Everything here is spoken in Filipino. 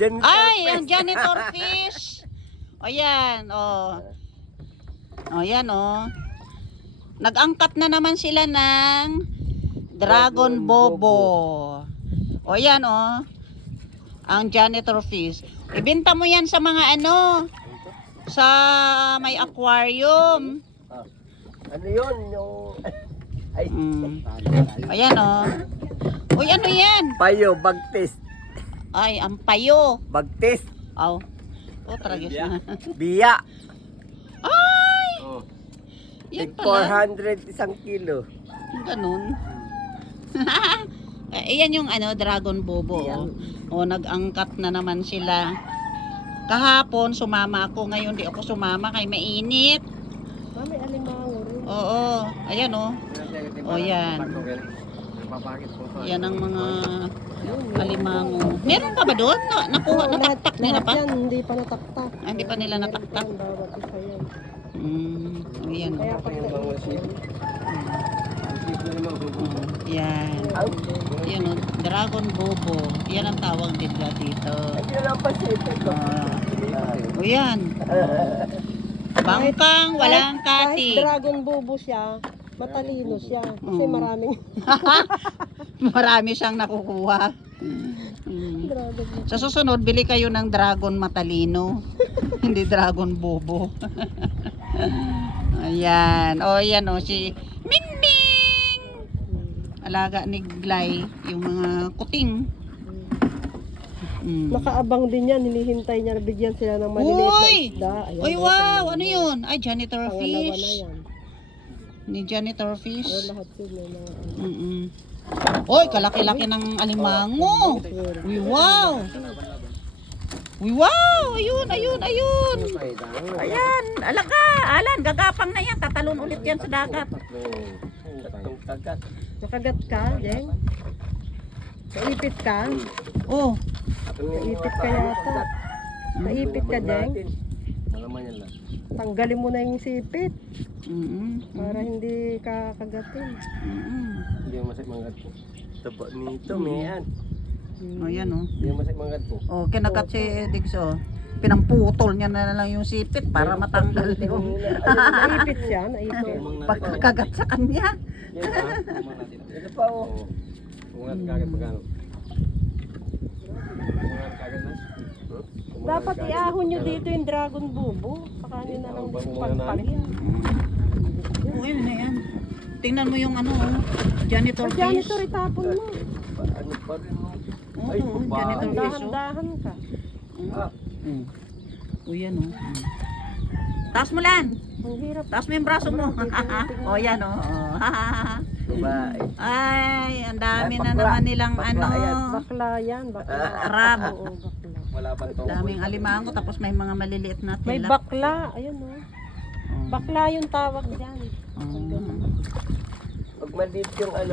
Janitor Ay, fish. yung janitor fish. O yan, o. O yan, o. Nag-angkat na naman sila ng Dragon Bobo. O yan, o. Ang janitor fish. Ibenta mo yan sa mga ano, sa may aquarium. Ano yun? Yung... Ay, Ayan, o. Uy, ano yan? payo, bagtis. Ay, ang payo. Bagtis. Aw. Oh, tragis na. Biya. Ay! Oh. Yan Tig pala. 400 isang kilo. Ganun. Ayan yung ano, Dragon Bobo. O, nag-angkat na naman sila. Kahapon, sumama ako. Ngayon, di ako sumama kay mainit. May alimango rin. Oo. Ayan, o. O, yan. Yan ang mga alimango. Meron pa ba doon? Nakuha, nataktak nila pa? Yan, hindi pa nataktak. Ah, hindi pa nila nataktak. Yan, bawat isa yan. Ayan. Kaya pag Yan. Yan o, Dragon Bobo. Yan ang tawag nila dito. Ayun ang Pacific. O yan. Bangkang walang kahit kati. dragon bobo siya, matalino siya. Kasi maraming Marami siyang nakukuha. dragon bobo. Sa susunod, bili kayo ng Dragon Matalino. Hindi Dragon Bobo. Ayan. O yan o, si Mingming. Alaga ni Glay. Yung mga kuting. Nakaabang din yan, hinihintay niya, bigyan sila ng maliliit na Uy! isda. Ayan, Uy, wow! Ano yun? Ay, janitor Pangalawa na fish. yan. Ni janitor fish. Lahat sila na. Uy, kalaki-laki ng alimango. Uy, wow! Uy, wow! Ayun, ayun, ayun. Ayan, alaka, Alan, gagapang na yan. Tatalon ulit yan sa dagat. Nakagat ka, Jeng? Naipit ka? Oh, Naipit ka yata. Naipit ka, Jeng? Malaman yan lang. Tanggalin mo na yung sipit mm para hindi ka kagatin. Hindi yung masik manggat po. Taba nito, mayan. Ayan, oh. Hindi yung masik manggat po. Oh, kinagat si Diggs, oh. Pinamputol niya na lang yung sipit para matanggal yung Naipit siya, naipit. pagkakagat sa kanya. Ito pa oh. Bungat kagad magano. Bungat kagad na. Dapat iahon nyo dito yung dragon bobo. Saka nyo na lang pagpalin. Oh, yun na yan. Tingnan mo yung ano, oh. Janitor Sa fish. janitor itapon mo. Ano pa rin mo? Oo, Ay, oh, baba. janitor fish, oh. Dahan-dahan ka. O yan, oh. Taas mo lan. Ang hirap. Taas mo yung braso mo. O yan, oh. Babae. Ay, ang dami Ay, na bakla. naman nilang Bakla ano. yan. Bakla yan. Bakla. Crab. Oo, bakla. Wala pa ito. Daming alimango tapos may mga maliliit na May tilap. bakla. Ayun o. Bakla yung tawag dyan. Oh. Pag maliit yung ano,